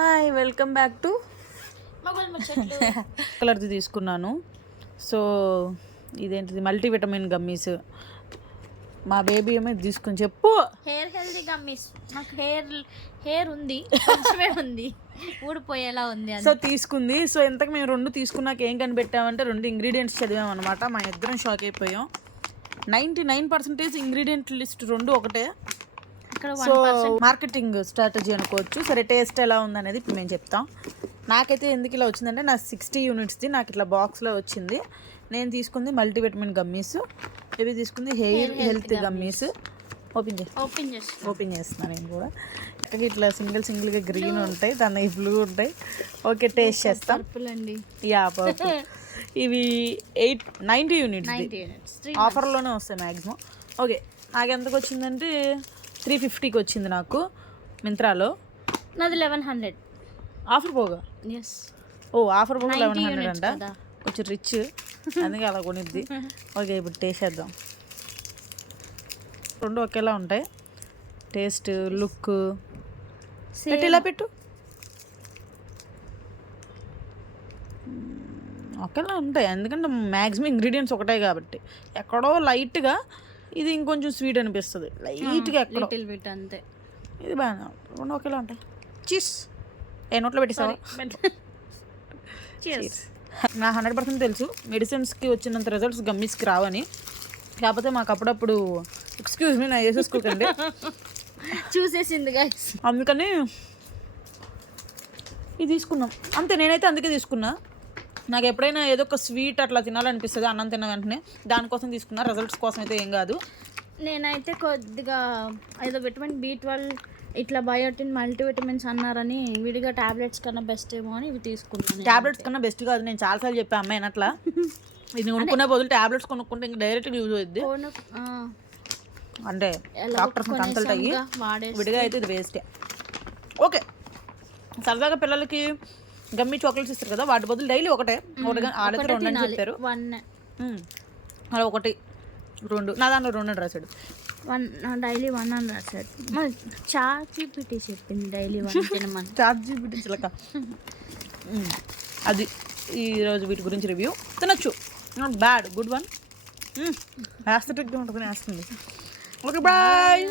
Hi welcome back to కలర్ది తీసుకున్నాను. So ఇదేంటిది మల్టీవిటమిన్ గమ్మీస్. మా బేబీ ఏమో తీసుకుని చెప్పు. Hair healthy gummies. నాకు హెయిర్ ఉంది, కొంచెమే ఉంది, ఊడిపోయేలా ఉంది. సో తీసుకుంది. సో ఇంతకు మేము రెండు తీసుకున్నాక ఏం కనిపెట్టామంటే రెండు ఇంగ్రీడియంట్స్ చదివామన్నమాట. మా ఇద్దరం షాక్ అయిపోయాం. 99% ఇంగ్రీడియంట్ లిస్ట్ రెండు ఒకటే. సో మార్కెటింగ్ స్ట్రాటజీ అనుకోవచ్చు. సరే టేస్ట్ ఎలా ఉందనేది ఇప్పుడు మేము చెప్తాం. నాకైతే ఎందుకు ఇలా వచ్చిందంటే నా 60 యూనిట్స్ది నాకు ఇట్లా బాక్స్లో వచ్చింది. నేను తీసుకుంది మల్టీవిటమిన్ గమ్మీస్, ఇవి తీసుకుంది హెయిర్ హెల్త్ గమ్మీస్. ఓపెన్ చేస్తున్నాను నేను కూడా. ఇక్కడ ఇట్లా సింగిల్గా గ్రీన్ ఉంటాయి, దాని బ్లూ ఉంటాయి. ఓకే టేస్ట్ చేస్తాం. Yeah purple. ఇవి 90 యూనిట్స్ ఆఫర్లోనే వస్తాయి మ్యాక్సిమం. ఓకే నాకు ఎంతకు వచ్చిందంటే 350కి వచ్చింది నాకు మింత్రాలో. నాది 1100 ఆఫర్ పోగా. ఆఫర్ పోగా 1100 అంట. కొంచెం రిచ్ అందుకే అలా కొనిద్ది. ఓకే ఇప్పుడు టేస్ట్ చేద్దాం. రెండు ఒకేలా ఉంటాయి టేస్ట్, లుక్. పెట్టి ఇలా పెట్టు. ఒకేలా ఉంటాయి ఎందుకంటే మ్యాక్సిమం ఇంగ్రీడియంట్స్ ఒకటే కాబట్టి. ఎక్కడో లైట్గా ఇది ఇంకొంచెం స్వీట్ అనిపిస్తుంది, లైట్గా ఎక్కడో అంతే. ఇది బాగా రెండు ఒకేలా ఉంటాయి. చీస్ ఏ నోట్లో పెట్టేసావా? నా 100% తెలుసు మెడిసిన్స్కి వచ్చినంత రిజల్ట్స్ గమ్మీస్కి రావని. కాకపోతే మాకు అప్పుడప్పుడు ఎక్స్క్యూజ్ మీ నా వేసేసుకోకండి చూసేసింది గైస్, అందుకని ఇది తీసుకున్నాం అంతే. నేనైతే అందుకే తీసుకున్నా. నాకు ఎప్పుడైనా ఏదో ఒక స్వీట్ అట్లా తినాలనిపిస్తుంది అన్నం తిన్న వెంటనే, దానికోసం తీసుకున్నా. రిజల్ట్స్ కోసం అయితే ఏం కాదు. నేనైతే కొద్దిగా ఏదో విటమిన్ B12 ఇట్లా బయోటిన్ మల్టీవిటమిన్స్ అన్నారని విడిగా టాబ్లెట్స్ కన్నా బెస్ట్ ఏమో అని ఇవి తీసుకున్నాను. టాబ్లెట్స్ కన్నా బెస్ట్ కాదు, నేను చాలాసార్లు చెప్పాను అమ్మాయి అట్లా. ఇది కొనుక్కునే బదులు టాబ్లెట్స్ కొనుక్కుంటే ఇంకా డైరెక్ట్గా యూజ్ అవుద్ది. అంటే డాక్టర్స్ని కన్సల్ట్ అయ్యి విడిగా అయితే ఇది వేస్టే. ఓకే సరదాగా పిల్లలకి గమ్మీ చాక్లెట్స్ ఇస్తారు కదా, వాటి బదులు డైలీ ఒకటే ఆడైతే రెండు అని చెప్పారు. అలా ఒకటి రెండు, నా దాంట్లో రెండు రాశాడు. డైలీ 1 అని రాశాడు. ChatGPT చెప్పింది డైలీ 1 తినమని. ChatGPT చిలక. అది ఈరోజు వీటి గురించి రివ్యూ. తినొచ్చు, నాట్ బ్యాడ్, గుడ్ వన్. యాస్థెటిక్గా ఉంటుంది, వేస్తుంది. Okay bye.